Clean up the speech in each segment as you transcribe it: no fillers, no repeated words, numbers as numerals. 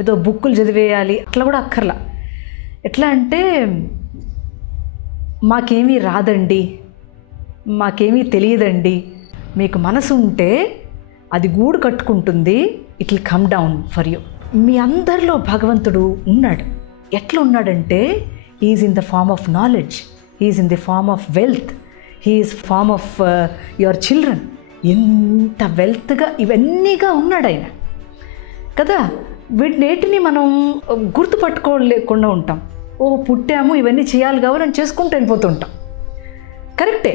ఏదో బుక్కులు చదివేయాలి అట్లా కూడా అక్కర్లా. ఎట్లా అంటే మాకేమీ రాదండి, మాకేమీ తెలియదండి, మీకు మనసు ఉంటే అది గూడు కట్టుకుంటుంది, it will come down for you. మీ అందరిలో భగవంతుడు ఉన్నాడు. ఎట్లా ఉన్నాడంటే he is in the form of knowledge, he is in the form of wealth, he is form of your children. ఎంత వెల్త్గా ఇవన్నీగా ఉన్నాడు ఆయన కదా. వీటినేటిని మనం గుర్తుపట్టుకోలేకుండా ఉంటాం. ఓ పుట్టాము, ఇవన్నీ చేయాలి కావాలని చేసుకుంటూ వెళ్ళిపోతుంటాం. కరెక్టే,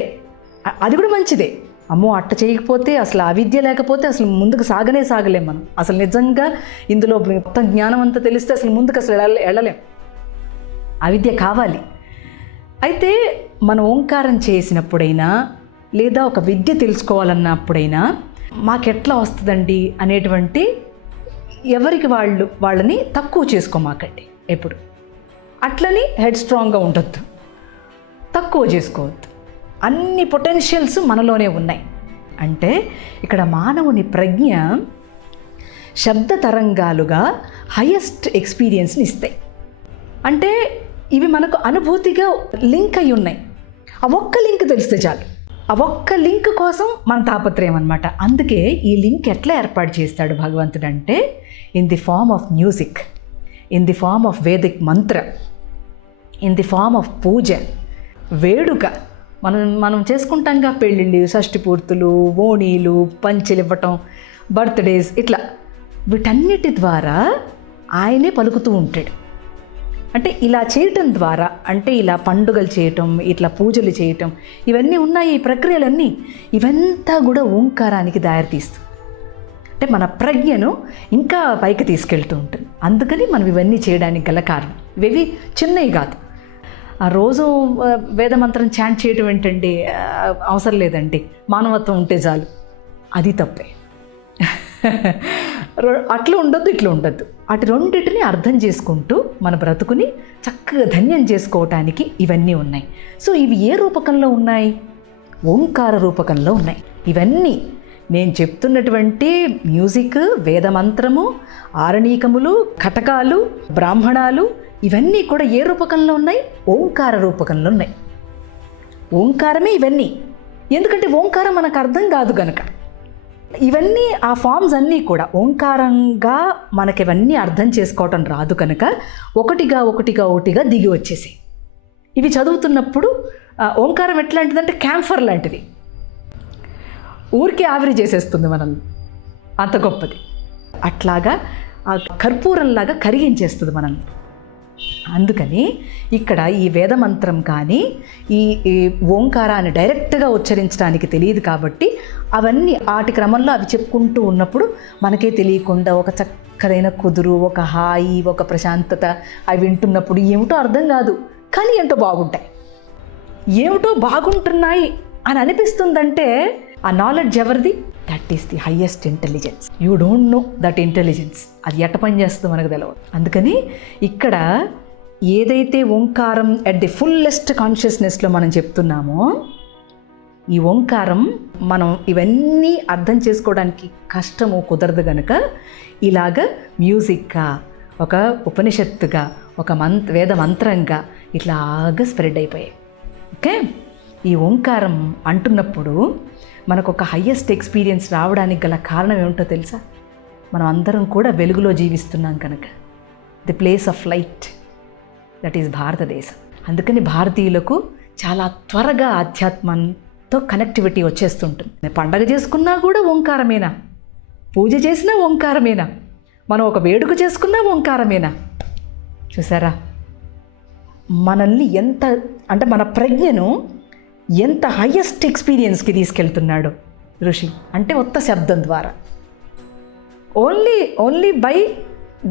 అది కూడా మంచిదే. అమ్మో అట్ట చేయకపోతే, అసలు అవిద్య లేకపోతే అసలు ముందుకు సాగలేం మనం. అసలు నిజంగా ఇందులో మొత్తం జ్ఞానం అంతా తెలిస్తే అసలు ముందుకు అసలు వెళ్ళలేం. అవిద్య కావాలి. అయితే మనం ఓంకారం చేసినప్పుడైనా లేదా ఒక విద్య తెలుసుకోవాలన్నప్పుడైనా మాకెట్లా వస్తుందండి అనేటువంటి ఎవరికి వాళ్ళని తక్కువ చేసుకోమాకండి ఎప్పుడు. అట్లని హెడ్ స్ట్రాంగ్గా ఉండొద్దు, తక్కువ చేసుకోవద్దు. అన్ని పొటెన్షియల్స్ మనలోనే ఉన్నాయి. అంటే ఇక్కడ మానవుని ప్రజ్ఞ శబ్ద తరంగాలుగా హయ్యెస్ట్ ఎక్స్పీరియన్స్ని ఇస్తాయి. అంటే ఇవి మనకు అనుభూతిగా లింక్ అయి ఉన్నాయి. ఆ ఒక్క లింక్ తెలిస్తే చాలు. ఆ ఒక్క లింక్ కోసం మన తాపత్రయం అనమాట. అందుకే ఈ లింక్ ఎట్లా ఏర్పాటు చేస్తాడు భగవంతుడు అంటే in the form of music, in the form of Vedic mantra, in the form of puja, వేడుక. మనం చేసుకుంటాంగా పెళ్ళిళ్ళు, షష్ఠి పూర్తులు, ఓణీలు, పంచెలు ఇవ్వటం, బర్త్డేస్, ఇట్లా వీటన్నిటి ద్వారా ఆయనే పలుకుతూ ఉంటాడు. అంటే ఇలా చేయటం ద్వారా, అంటే ఇలా పండుగలు చేయటం, ఇట్లా పూజలు చేయటం, ఇవన్నీ ఉన్నాయి. ఈ ప్రక్రియలన్నీ ఇవంతా కూడా ఓంకారానికి దారితీస్తుంది. అంటే మన ప్రజ్ఞను ఇంకా పైకి తీసుకెళ్తూ ఉంటుంది. అందుకని మనం ఇవన్నీ చేయడానికి గల కారణం. ఇవేవి చిన్నవి కాదు. ఆ రోజు వేదమంత్రం చాంట్ చేయటం ఏంటండి, అవసరం లేదండి, మానవత్వం ఉంటే చాలు. అది తప్పే. అట్లా ఉండొద్దు, ఇట్లా ఉండొద్దు. అటు రెండింటిని అర్థం చేసుకుంటూ మన బ్రతుకుని చక్కగా ధన్యం చేసుకోవటానికి ఇవన్నీ ఉన్నాయి. సో ఇవి ఏ రూపకంలో ఉన్నాయి? ఓంకార రూపకంలో ఉన్నాయి. ఇవన్నీ నేను చెప్తున్నటువంటి మ్యూజిక్, వేదమంత్రము, ఆరణీకములు, కటకాలు, బ్రాహ్మణాలు, ఇవన్నీ కూడా ఏ రూపకంలో ఉన్నాయి? ఓంకార రూపకంలో ఉన్నాయి. ఓంకారమే ఇవన్నీ. ఎందుకంటే ఓంకారం మనకు అర్థం కాదు గనక. ఇవన్నీ ఆ ఫామ్స్ అన్నీ కూడా ఓంకారంగా మనకి ఇవన్నీ అర్థం చేసుకోవటం రాదు కనుక ఒకటిగా దిగి వచ్చేసి ఇవి చదువుతున్నప్పుడు ఓంకారం ఎట్లాంటిదంటే క్యాంఫర్ లాంటిది, ఊరికే ఆవిరి చేసేస్తుంది మనల్ని, అంత గొప్పది. అట్లాగా ఆ కర్పూరంలాగా కరిగించేస్తుంది మనల్ని. అందుకని ఇక్కడ ఈ వేదమంత్రం కానీ ఈ ఓంకారాన్ని డైరెక్ట్గా ఉచ్చరించడానికి తెలియదు కాబట్టి అవన్నీ ఆటి క్రమంలో అవి చెప్పుకుంటూ ఉన్నప్పుడు మనకే తెలియకుండా ఒక చక్కదైన కుదురు, ఒక హాయి, ఒక ప్రశాంతత అవి వింటున్నప్పుడు ఏమిటో అర్థం కాదు, కానీ ఏంటో బాగుంటాయి. ఏమిటో బాగుంటున్నాయి అని అనిపిస్తుందంటే ఆ నాలెడ్జ్ ఎవరిది? That is the highest intelligence. You don't know that intelligence. అది ఎట్ట పని చేస్తుందో మనకు తెలియదు. అందుకని ఇక్కడ ఏదైతే ఓంకారం అట్ ది ఫుల్లెస్ట్ కాన్షియస్నెస్లో మనం చెప్తున్నామో, ఈ ఓంకారం మనం ఇవన్నీ అర్థం చేసుకోవడానికి కష్టము, కుదరదు కనుక ఇలాగ మ్యూజిక్గా, ఒక ఉపనిషత్తుగా, ఒక వేద మంత్రంగా ఇట్లాగా స్ప్రెడ్ అయిపోయాయి. ఓకే, ఈ ఓంకారం అంటున్నప్పుడు మనకు ఒక హయ్యెస్ట్ ఎక్స్పీరియన్స్ రావడానికి గల కారణం ఏమిటో తెలుసా? మనం అందరం కూడా వెలుగులో జీవిస్తున్నాం కనుక. The place of light, that is భారతదేశం. అందుకని భారతీయులకు చాలా త్వరగా ఆధ్యాత్మంతో కనెక్టివిటీ వచ్చేస్తుంటుంది. పండగ చేసుకున్నా కూడా ఓంకారమేనా, పూజ చేసినా ఓంకారమేనా, మనం ఒక వేడుక చేసుకున్నా ఓంకారమేనా. చూసారా మనల్ని ఎంత, అంటే మన ప్రజ్ఞను ఎంత హయ్యెస్ట్ ఎక్స్పీరియన్స్కి తీసుకెళ్తున్నాడు ఋషి. అంటే ఉత్త శబ్దం ద్వారా, ఓన్లీ బై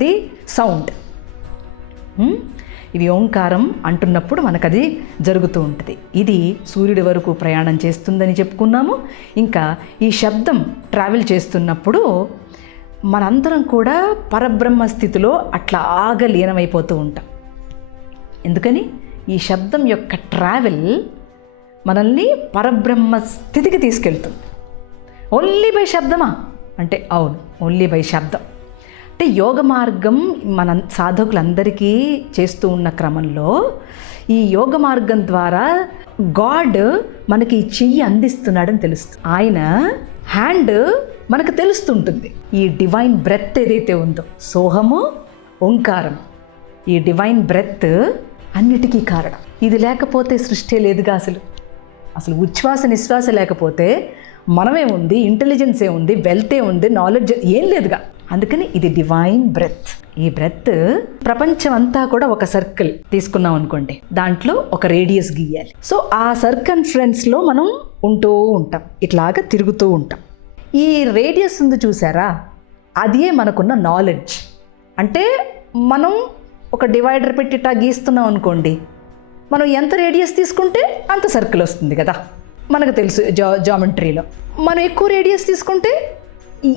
ది సౌండ్. ఇది ఓంకారం అంటున్నప్పుడు మనకు అది జరుగుతూ ఉంటుంది. ఇది సూర్యుడి వరకు ప్రయాణం చేస్తుందని చెప్పుకున్నాము. ఇంకా ఈ శబ్దం ట్రావెల్ చేస్తున్నప్పుడు మనందరం కూడా పరబ్రహ్మ స్థితిలో అట్లా లీనమైపోతూ ఉంటాం. ఎందుకని ఈ శబ్దం యొక్క ట్రావెల్ మనల్ని పరబ్రహ్మ స్థితికి తీసుకెళ్తుంది. ఓన్లీ బై శబ్దమా అంటే అవును, ఓన్లీ బై శబ్దం. అంటే యోగ మార్గం మన సాధకులందరికీ చేస్తూ ఉన్న క్రమంలో ఈ యోగ మార్గం ద్వారా గాడ్ మనకి ఈ చెయ్యి అందిస్తున్నాడని తెలుస్తుంది. ఆయన హ్యాండ్ మనకు తెలుస్తుంటుంది. ఈ డివైన్ బ్రెత్ ఏదైతే ఉందో, సోహము ఓంకారం, ఈ డివైన్ బ్రెత్ అన్నిటికీ కారణం. ఇది లేకపోతే సృష్టి లేదుగా. అసలు ఉచ్ఛ్వాస నిశ్వాస లేకపోతే మనమే ఉంది, ఇంటెలిజెన్స్ ఉంది, వెల్తే ఉంది, నాలెడ్జ్ ఏం లేదుగా. అందుకని ఇది డివైన్ బ్రెత్. ఈ బ్రెత్ ప్రపంచం అంతా కూడా ఒక సర్కిల్ తీసుకున్నాం అనుకోండి, దాంట్లో ఒక రేడియస్ గీయాలి. సో ఆ సర్కంఫరెన్స్లో మనం ఉంటూ ఉంటాం, ఇట్లాగా తిరుగుతూ ఉంటాం. ఈ రేడియస్ ఉంది చూసారా, అదే మనకున్న నాలెడ్జ్. అంటే మనం ఒక డివైడర్ పెట్టి ఇట్లా గీస్తున్నాం అనుకోండి, మనం ఎంత రేడియస్ తీసుకుంటే అంత సర్కిల్ వస్తుంది కదా, మనకు తెలుసు జామెట్రీలో. మనం ఎక్కువ రేడియస్ తీసుకుంటే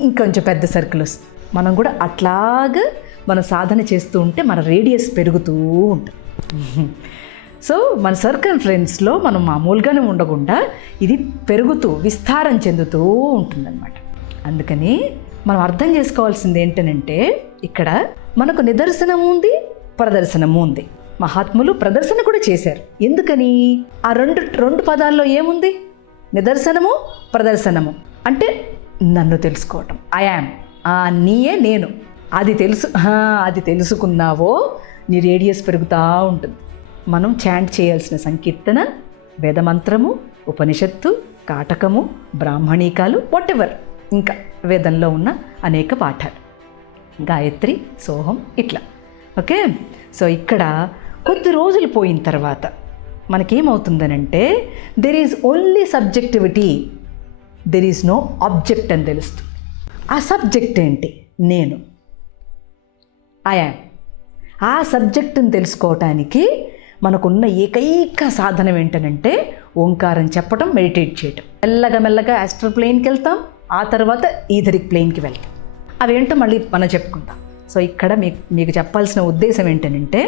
ఇంకొంచెం పెద్ద సర్కిల్ వస్తుంది. మనం కూడా అట్లాగా మనం సాధన చేస్తూ ఉంటే మన రేడియస్ పెరుగుతూ ఉంటుంది. సో మన సర్కంఫరెన్స్లో మనం మామూలుగానే ఉండకుండా ఇది పెరుగుతూ విస్తారం చెందుతూ ఉంటుందన్నమాట. అందుకని మనం అర్థం చేసుకోవాల్సింది ఏంటనంటే, ఇక్కడ మనకు నిదర్శనము ఉంది, ప్రదర్శనము ఉంది. మహాత్ములు ప్రదర్శన కూడా చేశారు. ఎందుకని? ఆ రెండు పదాల్లో ఏముంది? నిదర్శనము, ప్రదర్శనము. అంటే నన్ను తెలుసుకోవటం, ఐ యామ్, నీయే నేను. అది తెలుసుకున్నావో నీ రేడియస్ పెరుగుతూ ఉంటుంది. మనం చాంట్ చేయాల్సిన సంకీర్తన, వేదమంత్రము, ఉపనిషత్తు, కాటకము, బ్రాహ్మణీకాలు, వాటెవర్, ఇంకా వేదంలో ఉన్న అనేక పాఠాలు, గాయత్రి, సోహం, ఇట్లా. ఓకే. సో ఇక్కడ కొద్ది రోజులు పోయిన తర్వాత మనకేమవుతుందనంటే, there is only subjectivity, there is no object అని తెలుస్తుంది. ఆ సబ్జెక్ట్ ఏంటి? నేను, ఐ యామ్. ఆ సబ్జెక్టుని తెలుసుకోవటానికి మనకున్న ఏకైక సాధనం ఏంటనంటే ఓంకారం చెప్పడం, మెడిటేట్ చేయటం. మెల్లగా ఆస్ట్రల్ ప్లేన్కి వెళ్తాం, ఆ తర్వాత ఈథరిక్ ప్లేన్కి వెళ్తాం. అవేంటో మళ్ళీ మనం చెప్పుకుందాం. సో ఇక్కడ మీకు చెప్పాల్సిన ఉద్దేశం ఏంటనంటే,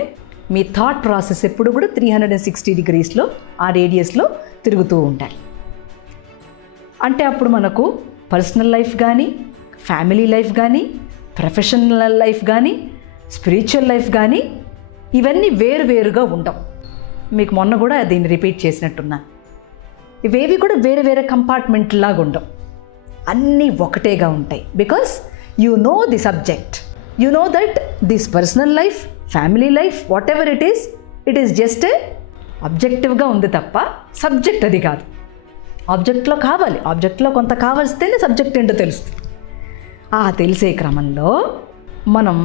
మీ థాట్ ప్రాసెస్ ఎప్పుడు కూడా 360 degreesలో ఆ రేడియస్లో తిరుగుతూ ఉంటాయి. అంటే అప్పుడు మనకు పర్సనల్ లైఫ్ కానీ, ఫ్యామిలీ లైఫ్ కానీ, ప్రొఫెషనల్ లైఫ్ కానీ, స్పిరిచువల్ లైఫ్ కానీ, ఇవన్నీ వేరుగా ఉండవు. మీకు మొన్న కూడా దీన్ని రిపీట్ చేసినట్టున్నా. ఇవేవి కూడా వేరే కంపార్ట్మెంట్ లాగా ఉండవు, అన్నీ ఒకటేగా ఉంటాయి. Because you know the subject, you know that this personal life, family life, whatever it is just ఆబ్జెక్టివ్గా ఉంది తప్ప సబ్జెక్ట్ అది కాదు. ఆబ్జెక్ట్లో కావాలి, ఆబ్జెక్ట్లో కొంత కావాల్సితేనే సబ్జెక్ట్ ఏంటో తెలుస్తుంది. ఆ తెలిసే క్రమంలో మనం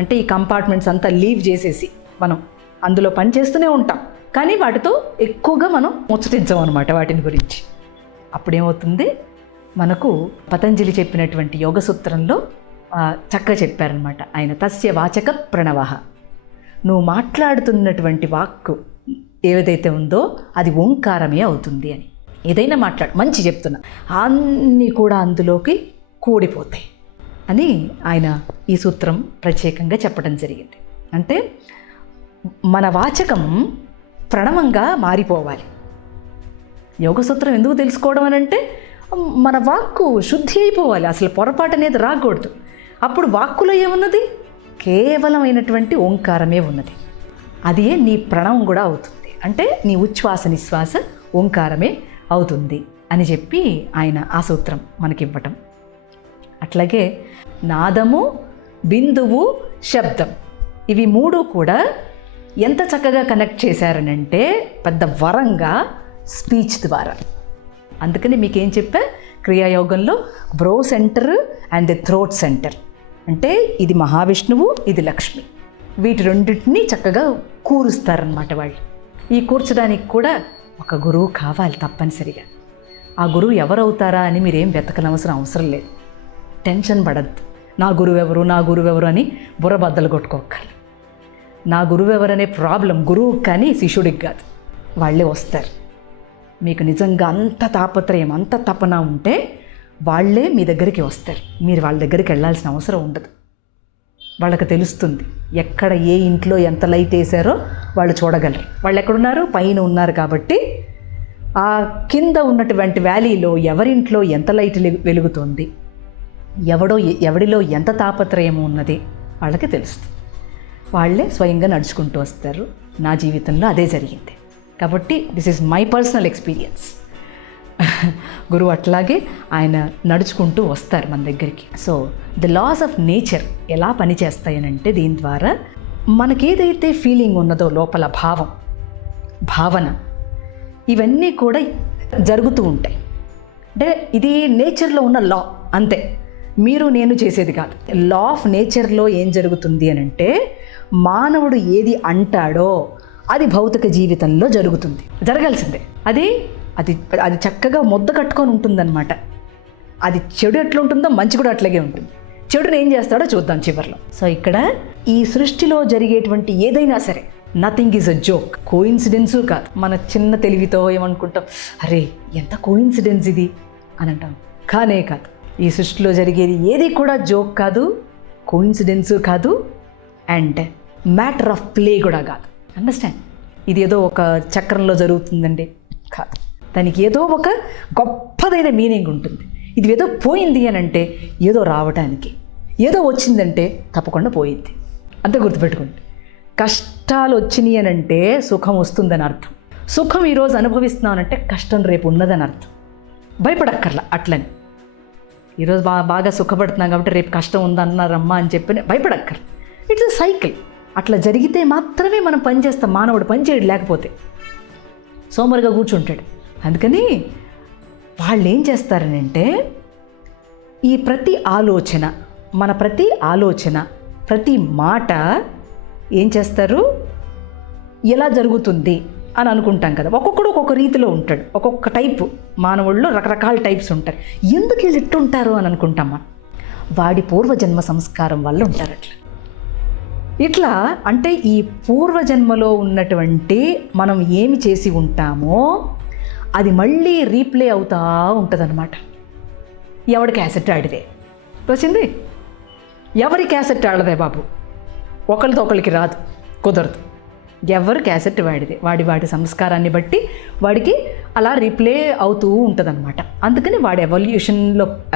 అంటే ఈ కంపార్ట్మెంట్స్ అంతా లీవ్ చేసేసి మనం అందులో పనిచేస్తూనే ఉంటాం, కానీ వాటితో ఎక్కువగా మనం ముచ్చటించాం అనమాట వాటిని గురించి. అప్పుడేమవుతుంది, మనకు పతంజలి చెప్పినటువంటి యోగ సూత్రంలో చక్కగా చెప్పారనమాట ఆయన. తస్య వాచక ప్రణవః, నువ్వు మాట్లాడుతున్నటువంటి వాక్కు ఏదైతే ఉందో అది ఓంకారమే అవుతుంది అని. ఏదైనా మంచి చెప్తున్నా, అన్నీ కూడా అందులోకి కూడిపోతాయి అని ఆయన ఈ సూత్రం ప్రత్యేకంగా చెప్పడం జరిగింది. అంటే మన వాచకం ప్రణవంగా మారిపోవాలి. యోగ సూత్రం ఎందుకు తెలుసుకోవడం అని అంటే, మన వాక్కు శుద్ధి అయిపోవాలి, అసలు పొరపాటు అనేది రాకూడదు. అప్పుడు వాక్కులో ఏమున్నది? కేవలమైనటువంటి ఓంకారమే ఉన్నది. అదే నీ ప్రణవం కూడా అవుతుంది. అంటే నీ ఉచ్ఛ్వాస నిశ్వాస ఓంకారమే అవుతుంది అని చెప్పి ఆయన ఆ సూత్రం మనకివ్వటం. అట్లాగే నాదము, బిందువు, శబ్దం, ఇవి మూడు కూడా ఎంత చక్కగా కనెక్ట్ చేశారనంటే పెద్ద వరంగా స్పీచ్ ద్వారా. అందుకని మీకేం చెప్పా, క్రియాయోగంలో brow centre and the throat centre, అంటే ఇది మహావిష్ణువు, ఇది లక్ష్మి, వీటి రెండింటినీ చక్కగా కూరుస్తారనమాట వాళ్ళు. ఈ కూర్చడానికి కూడా ఒక గురువు కావాలి తప్పనిసరిగా. ఆ గురువు ఎవరవుతారా అని మీరేం వెతకనవసరం అవసరం లేదు. టెన్షన్ పడద్దు, నా గురువెవరు అని బుర్రబద్దలు కొట్టుకోక్కర్లేదు. నా గురువెవరనే ప్రాబ్లం గురువుకి కానీ శిష్యుడికి కాదు. వాళ్ళే వస్తారు. మీకు నిజంగా అంత తాపత్రయం, అంత తపన ఉంటే వాళ్ళే మీ దగ్గరికి వస్తారు. మీరు వాళ్ళ దగ్గరికి వెళ్ళాల్సిన అవసరం ఉండదు. వాళ్ళకి తెలుస్తుంది ఎక్కడ ఏ ఇంట్లో ఎంత లైట్ వేసారో వాళ్ళు చూడగలరు. వాళ్ళు ఎక్కడున్నారు? పైన ఉన్నారు. కాబట్టి ఆ కింద ఉన్నటువంటి వ్యాలీలో ఎవరింట్లో ఎంత లైట్ వెలుగుతుంది, ఎవడిలో ఎంత తాపత్రయం ఉన్నది వాళ్ళకి తెలుస్తుంది. వాళ్ళే స్వయంగా నడుచుకుంటూ వస్తారు. నా జీవితంలో అదే జరిగింది. కాబట్టి this is my personal experience. గురువు అట్లాగే ఆయన నడుచుకుంటూ వస్తారు మన దగ్గరికి. So the laws of nature ఎలా పనిచేస్తాయనంటే, దీని ద్వారా మనకేదైతే ఫీలింగ్ ఉన్నదో లోపల భావన ఇవన్నీ కూడా జరుగుతూ ఉంటాయి. అంటే ఇది నేచర్లో ఉన్న లా, అంతే, మీరు నేను చేసేది కాదు. లా ఆఫ్ నేచర్లో ఏం జరుగుతుంది అని అంటే, మానవుడు ఏది అంటాడో అది భౌతిక జీవితంలో జరగాల్సిందే. అది చక్కగా ముద్ద కట్టుకొని ఉంటుందన్నమాట. అది చెడు ఎట్లా ఉంటుందో మంచి కూడా అట్లాగే ఉంటుంది. చెడుని ఏం చేస్తాడో చూద్దాం చివరిలో. సో ఇక్కడ ఈ సృష్టిలో జరిగేటువంటి ఏదైనా సరే నథింగ్ ఈజ్ అ జోక్, కోయిన్సిడెన్సు కాదు. మన చిన్న తెలివితో ఏమనుకుంటాం, అరే ఎంత కోయిన్సిడెన్స్ ఇది అని అంటాం. కానే కాదు. ఈ సృష్టిలో జరిగేది ఏది కూడా జోక్ కాదు, కోయిన్సిడెన్సు కాదు, అండ్ మ్యాటర్ ఆఫ్ ప్లే కూడా కాదు. అండర్స్టాండ్? ఇది ఏదో ఒక చక్రంలో జరుగుతుందండి కాదు. దానికి ఏదో ఒక గొప్పదైన మీనింగ్ ఉంటుంది. ఇది ఏదో పోయింది అని అంటే ఏదో రావటానికి, ఏదో వచ్చిందంటే తప్పకుండా పోయింది. అంతే గుర్తుపెట్టుకోండి. కష్టాలు వచ్చినాయి అని అంటే సుఖం వస్తుందని అర్థం. సుఖం ఈరోజు అనుభవిస్తున్నానంటే కష్టం రేపు ఉన్నదని అర్థం. భయపడక్కర్లా. అట్లని ఈరోజు బాగా సుఖపడుతున్నాం కాబట్టి రేపు కష్టం ఉందన్నారమ్మా అని చెప్పి భయపడక్కర్లా. It's a cycle. అట్లా జరిగితే మాత్రమే మనం పనిచేస్తాం. మానవుడు పనిచేయడు, లేకపోతే సోమరుగా కూర్చుంటాడు. అందుకని వాళ్ళు ఏం చేస్తారని అంటే, ఈ ప్రతి ఆలోచన ప్రతి మాట ఏం చేస్తారు, ఎలా జరుగుతుంది అని అనుకుంటాం కదా. ఒక్కొక్కడు ఒక్కొక్క రీతిలో ఉంటాడు. ఒక్కొక్క టైపు మానవుల్లో రకరకాల టైప్స్ ఉంటారు. ఎందుకు వీళ్ళు ఇట్టుంటారు అని అనుకుంటాం మనం. వాడి పూర్వజన్మ సంస్కారం వల్ల ఉంటారు అట్లా. ఇట్లా అంటే ఈ పూర్వజన్మలో ఉన్నటువంటి మనం ఏమి చేసి ఉంటామో అది మళ్ళీ రీప్లే అవుతూ ఉంటుందన్నమాట. ఎవడి క్యాసెట్ ఆడిదే వచ్చింది, ఎవరి క్యాసెట్ ఆడదే బాబు, ఒకరితో ఒకరికి రాదు, కుదరదు. ఎవరు క్యాసెట్ వాడిదే, వాడి సంస్కారాన్ని బట్టి వాడికి అలా రీప్లే అవుతూ ఉంటుందన్నమాట. అందుకని వాడి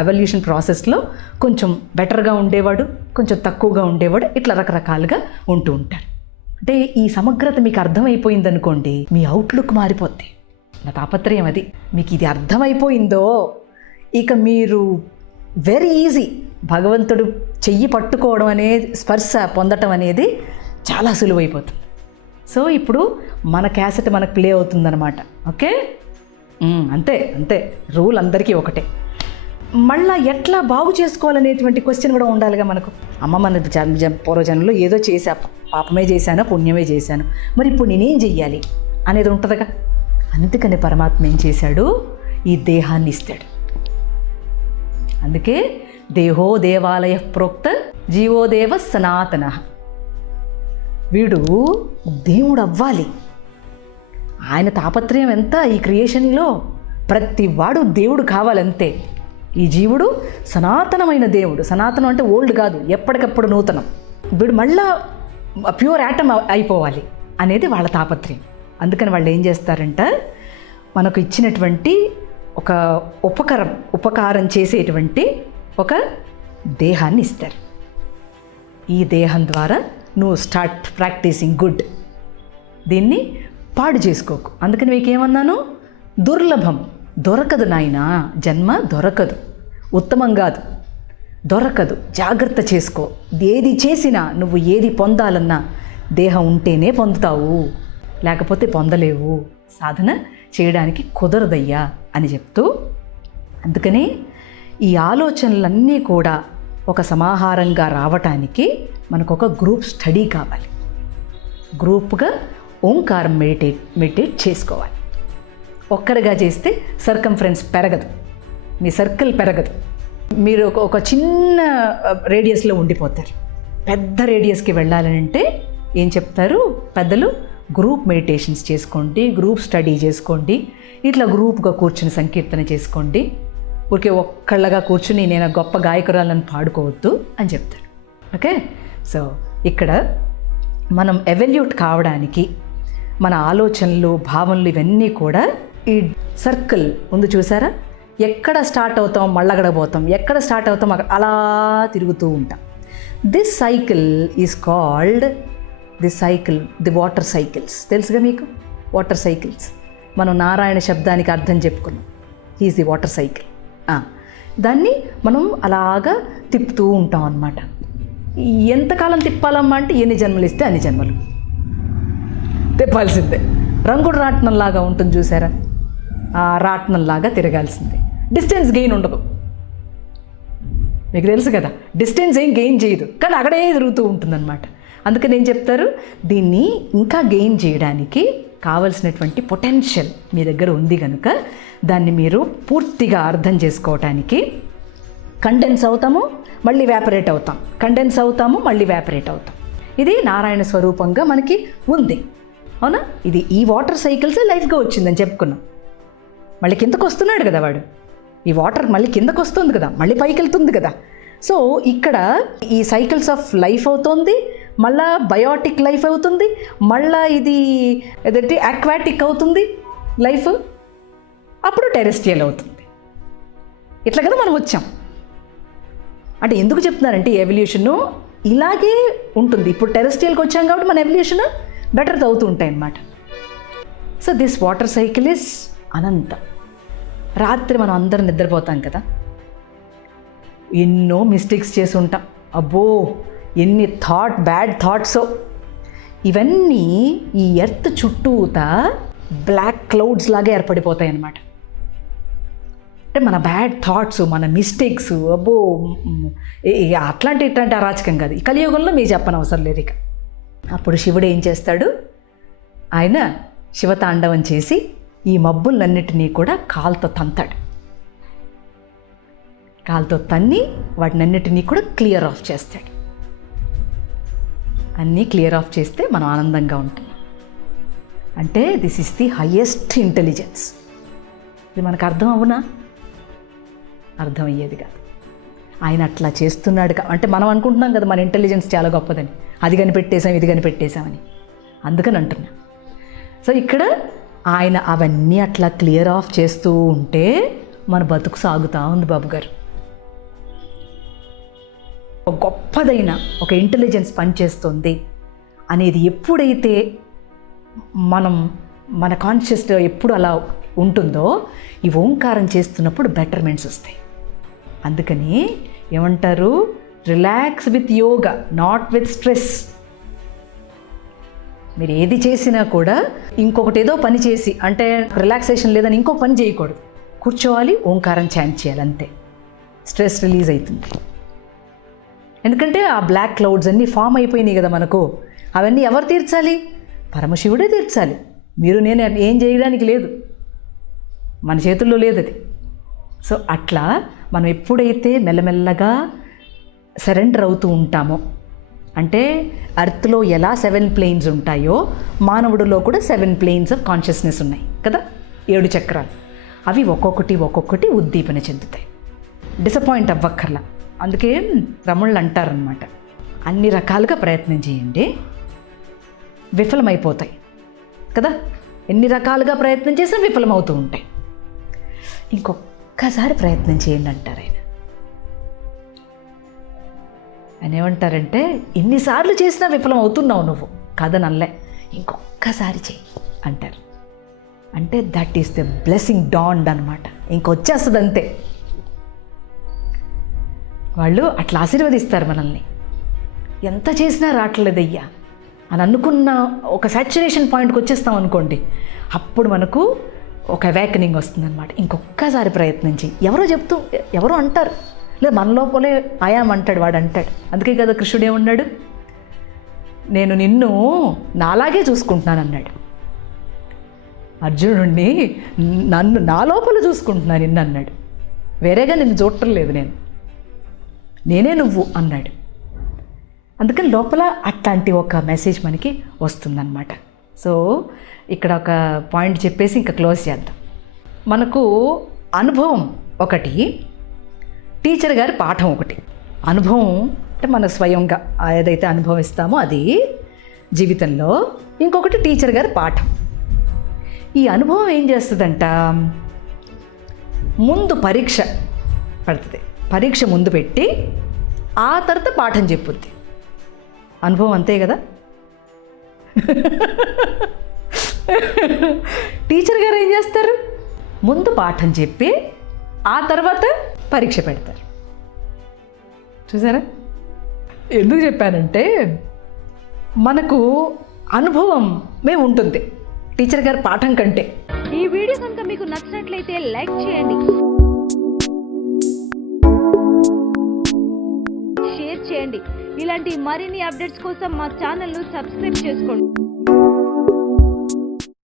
ఎవల్యూషన్ ప్రాసెస్లో కొంచెం బెటర్గా ఉండేవాడు, కొంచెం తక్కువగా ఉండేవాడు, ఇట్లా రకరకాలుగా ఉంటూ ఉంటారు. అంటే ఈ సమగ్రత మీకు అర్థమైపోయింది అనుకోండి, మీ అవుట్లుక్ మారిపోద్ది. నా తాపత్రయం అది. మీకు ఇది అర్థమైపోయిందో ఇక మీరు వెరీ ఈజీ భగవంతుడు చెయ్యి పట్టుకోవడం అనేది, స్పర్శ పొందటం అనేది చాలా సులువైపోతుంది. సో ఇప్పుడు మన క్యాసెట్ మనకు ప్లే అవుతుందన్నమాట. ఓకే, అంతే. రూల్ అందరికీ ఒకటే. మళ్ళీ ఎట్లా బాగు చేసుకోవాలనేటువంటి క్వశ్చన్ కూడా ఉండాలిగా మనకు. అమ్మ మన పూర్వజన్మలో ఏదో చేశా, పాపమే చేశాను, పుణ్యమే చేశాను, మరి ఇప్పుడు నేనేం చెయ్యాలి అనేది ఉంటుందిగా. అందుకని పరమాత్మ ఏం చేశాడు, ఈ దేహాన్ని ఇస్తాడు. అందుకే దేహో దేవాలయ ప్రోక్త జీవోదేవ సనాతన. వీడు దేవుడు అవ్వాలి. ఆయన తాపత్రయం ఎంత ఈ క్రియేషన్లో, ప్రతి వాడు దేవుడు కావాలంతే. ఈ జీవుడు సనాతనమైన దేవుడు. సనాతనం అంటే ఓల్డ్ కాదు, ఎప్పటికప్పుడు నూతనం. వీడు మళ్ళా ప్యూర్ యాటమ్ అయిపోవాలి అనేది వాళ్ళ తాపత్రయం. అందుకని వాళ్ళు ఏం చేస్తారంట, మనకు ఇచ్చినటువంటి ఒక ఉపకారం చేసేటువంటి ఒక దేహాన్ని ఇస్తారు. ఈ దేహం ద్వారా నువ్వు స్టార్ట్ ప్రాక్టీసింగ్ గుడ్. దీన్ని పాడు చేసుకోకు. అందుకని మీకేమన్నాను, దుర్లభం, దొరకదు నాయనా, జన్మ దొరకదు, ఉత్తమం కాదు, దొరకదు. జాగ్రత్త చేసుకో. ఏది చేసినా నువ్వు ఏది పొందాలన్నా దేహం ఉంటేనే పొందుతావు, లేకపోతే పొందలేవు. సాధన చేయడానికి కుదరదయ్యా అని చెప్తూ, అందుకని ఈ ఆలోచనలన్నీ కూడా ఒక సమాహారంగా రావటానికి మనకు ఒక గ్రూప్ స్టడీ కావాలి. గ్రూప్గా ఓంకారం మెడిటేట్ చేసుకోవాలి. ఒక్కరిగా చేస్తే సర్కంఫరెన్స్ పెరగదు, మీ సర్కిల్ పెరగదు. మీరు ఒక చిన్న రేడియస్లో ఉండిపోతారు. పెద్ద రేడియస్కి వెళ్ళాలని అంటే ఏం చెప్తారు పెద్దలు, గ్రూప్ మెడిటేషన్స్ చేసుకోండి, గ్రూప్ స్టడీ చేసుకోండి, ఇట్లా గ్రూప్గా కూర్చుని సంకీర్తన చేసుకోండి. ఊరికే ఒక్కళ్ళగా కూర్చుని నేను గొప్ప గాయకురాలను పాడుకోవద్దు అని చెప్తారు. ఓకే, సో ఇక్కడ మనం ఎవల్యూట్ కావడానికి మన ఆలోచనలు, భావనలు ఇవన్నీ కూడా ఈ సర్కిల్ ఉంది చూసారా, ఎక్కడ స్టార్ట్ అవుతాం మళ్ళీ అక్కడ పోతాం, ఎక్కడ స్టార్ట్ అవుతాం అక్కడ అలా తిరుగుతూ ఉంటాం. This cycle is called the water cycles. తెలుసుగా మీకు వాటర్ సైకిల్స్? మనం నారాయణ శబ్దానికి అర్థం చెప్పుకున్నాం. He is the water cycle. దాన్ని మనం అలాగా తిప్పుతూ ఉంటాం అన్నమాట. ఎంతకాలం తిప్పాలమ్మా అంటే ఎన్ని జన్మలు ఇస్తే అన్ని జన్మలు తిప్పాల్సిందే. రంగుడు రాట్నంలాగా ఉంటుంది చూసారా, ఆ రాట్నంలాగా తిరగాల్సిందే. డిస్టెన్స్ గెయిన్ ఉండదు, మీకు తెలుసు కదా. డిస్టెన్స్ ఏం గెయిన్ చేయదు, కానీ అక్కడే తిరుగుతూ ఉంటుందన్నమాట. అందుకని ఏం చెప్తారు, దీన్ని ఇంకా గెయిన్ చేయడానికి కావలసినటువంటి పొటెన్షియల్ మీ దగ్గర ఉంది కనుక దాన్ని మీరు పూర్తిగా అర్థం చేసుకోవటానికి కండెన్స్ అవుతాము, మళ్ళీ వ్యాపరేట్ అవుతాం, కండెన్స్ అవుతాము, మళ్ళీ వ్యాపరేట్ అవుతాం. ఇది నారాయణ స్వరూపంగా మనకి ఉంది, అవునా? ఇది ఈ వాటర్ సైకిల్సే లైఫ్గా వచ్చిందని చెప్పుకున్నాం. మళ్ళీ కిందకు వస్తున్నాడు కదా వాడు, ఈ వాటర్ మళ్ళీ కిందకు వస్తుంది కదా, మళ్ళీ పైకి వెళ్తుంది కదా. సో ఇక్కడ ఈ సైకిల్స్ ఆఫ్ లైఫ్ అవుతుంది, మళ్ళా బయోటిక్ లైఫ్ అవుతుంది, మళ్ళా ఇది ఏదంటే అక్వాటిక్ అవుతుంది లైఫ్, అప్పుడు టెరెస్ట్రియల్ అవుతుంది. ఇట్లా కదా మనం వచ్చాం. అంటే ఎందుకు చెప్తున్నారంటే ఎవల్యూషను ఇలాగే ఉంటుంది. ఇప్పుడు టెరెస్ట్రియల్కి వచ్చాం కాబట్టి మన ఎవల్యూషన్ బెటర్ అవుతూ ఉంటాయి అన్నమాట. So this water cycle is అనంతం. రాత్రి మనం అందరం నిద్రపోతాం కదా, ఎన్నో మిస్టేక్స్ చేసి ఉంటాం. అబ్బో ఎన్ని బ్యాడ్ థాట్సో. ఇవన్నీ ఈ ఎర్త్ చుట్టూతా బ్లాక్ క్లౌడ్స్ లాగా ఏర్పడిపోతాయి అన్నమాట. అంటే మన బ్యాడ్ థాట్స్, మన మిస్టేక్స్, అబ్బో ఇట్లాంటి అరాచకం కాదు. ఈ కలియుగంలో మీకు చెప్పనవసరం లేదు. ఇక అప్పుడు శివుడు ఏం చేస్తాడు, ఆయన శివతాండవం చేసి ఈ మబ్బులన్నిటినీ కూడా కాలుతో తంతాడు. కాలుతో తన్ని వాటినన్నిటినీ కూడా క్లియర్ ఆఫ్ చేస్తాడు. అన్నీ క్లియర్ ఆఫ్ చేస్తే మనం ఆనందంగా ఉంటున్నాం. అంటే this is the highest intelligence. ఇది మనకు అర్థం అవునా? అర్థమయ్యేది కాదు. ఆయన అట్లా చేస్తున్నాడు. అంటే మనం అనుకుంటున్నాం కదా మన ఇంటెలిజెన్స్ చాలా గొప్పదని, అది కనిపెట్టేశాం, ఇది కనిపెట్టేశామని. అందుకని అంటున్నా. సో ఇక్కడ ఆయన అవన్నీ అట్లా క్లియర్ ఆఫ్ చేస్తూ ఉంటే మన బతుకు సాగుతూ ఉంది బాబు గారు. ఒక గొప్పదైన ఒక ఇంటెలిజెన్స్ పనిచేస్తుంది అనేది ఎప్పుడైతే మన కాన్షియస్లో ఎప్పుడు అలా ఉంటుందో ఈ ఓంకారం చేస్తున్నప్పుడు బెటర్మెంట్స్ వస్తాయి. అందుకని ఏమంటారు, relax with yoga, not with stress. మీరు ఏది చేసినా కూడా ఇంకొకటి ఏదో పని చేసి అంటే రిలాక్సేషన్ లేదని ఇంకో పని చేయకూడదు. కూర్చోవాలి, ఓంకారం చాంట్ చేయాలి, అంతే. స్ట్రెస్ రిలీజ్ అవుతుంది. ఎందుకంటే ఆ బ్లాక్ క్లౌడ్స్ అన్నీ ఫామ్ అయిపోయినాయి కదా మనకు. అవన్నీ ఎవరు తీర్చాలి? పరమశివుడే తీర్చాలి. మీరు నేను ఏం చేయడానికి లేదు, మన చేతుల్లో లేదు అది. సో అట్లా మనం ఎప్పుడైతే మెల్లమెల్లగా సరెండర్ అవుతూ ఉంటామో, అంటే అర్త్లో ఎలా 7 ప్లేన్స్ ఉంటాయో మానవుడిలో కూడా 7 ప్లేన్స్ ఆఫ్ కాన్షియస్నెస్ ఉన్నాయి కదా, 7 చక్రాలు. అవి ఒక్కొక్కటి ఉద్దీపన చెందుతాయి. డిసప్పాయింట్ అవ్వక్కర్లా. అందుకే రమణులు అంటారనమాట, అన్ని రకాలుగా ప్రయత్నం చేయండి, విఫలమైపోతాయి కదా. ఎన్ని రకాలుగా ప్రయత్నం చేసినా విఫలమవుతూ ఉంటాయి. ఇంకొక్కసారి ప్రయత్నం చేయండి అంటారు ఆయన. ఆయన ఏమంటారంటే, ఎన్నిసార్లు చేసినా విఫలం అవుతున్నావు నువ్వు కాదనల్లే, ఇంకొక్కసారి చెయ్యి అంటారు. అంటే దట్ ఈస్ ద బ్లెస్సింగ్ డాన్డ్ అనమాట. ఇంకొచ్చేస్తుంది అంతే. వాళ్ళు అట్లా ఆశీర్వదిస్తారు మనల్ని. ఎంత చేసినా రావట్లేదయ్యా అని అనుకున్న ఒక సాచురేషన్ పాయింట్కి వచ్చేస్తాం అనుకోండి, అప్పుడు మనకు ఒక అవేకనింగ్ వస్తుందన్నమాట. ఇంకొక్కసారి ప్రయత్నం చేయి. ఎవరో అంటారు, లేదు మన లోపలే ఆయాం అంటాడు, వాడు అంటాడు. అందుకే కదా కృష్ణుడు ఏమన్నాడు, నేను నిన్ను నాలాగే చూసుకుంటున్నాను అన్నాడు. అర్జునుడిని నన్ను నా లోపల చూసుకుంటున్నాను నిన్ను అన్నాడు. వేరేగా నిన్ను చూడటం లేదు, నేనే నువ్వు అన్నాడు. అందుకని లోపల అట్లాంటి ఒక మెసేజ్ మనకి వస్తుందన్నమాట. సో ఇక్కడ ఒక పాయింట్ చెప్పేసి ఇంకా క్లోజ్ చేద్దాం. మనకు అనుభవం ఒకటి, టీచర్ గారి పాఠం ఒకటి. అనుభవం అంటే మన స్వయంగా ఏదైతే అనుభవిస్తామో అది జీవితంలో, ఇంకొకటి టీచర్ గారి పాఠం. ఈ అనుభవం ఏం చేస్తుందంట, ముందు పరీక్ష పెడుతుంది. పరీక్ష ముందు పెట్టి ఆ తర్వాత పాఠం చెప్పుద్ది. అనుభవం అంతే కదా. టీచర్ గారు ఏం చేస్తారు? ముందు పాఠం చెప్పి ఆ తర్వాత పరీక్ష పెడతారు. చూసారా? ఎందుకు చెప్పానంటే మనకు అనుభవమే ఉంటుంది టీచర్ గారి పాఠం కంటే. ఈ వీడియో కనుక మీకు నచ్చినట్లయితే లైక్ చేయండి, షేర్ చేయండి. ఇలాంటి మరిన్ని అప్డేట్స్ కోసం మా ఛానల్ను సబ్స్క్రైబ్ చేసుకోండి.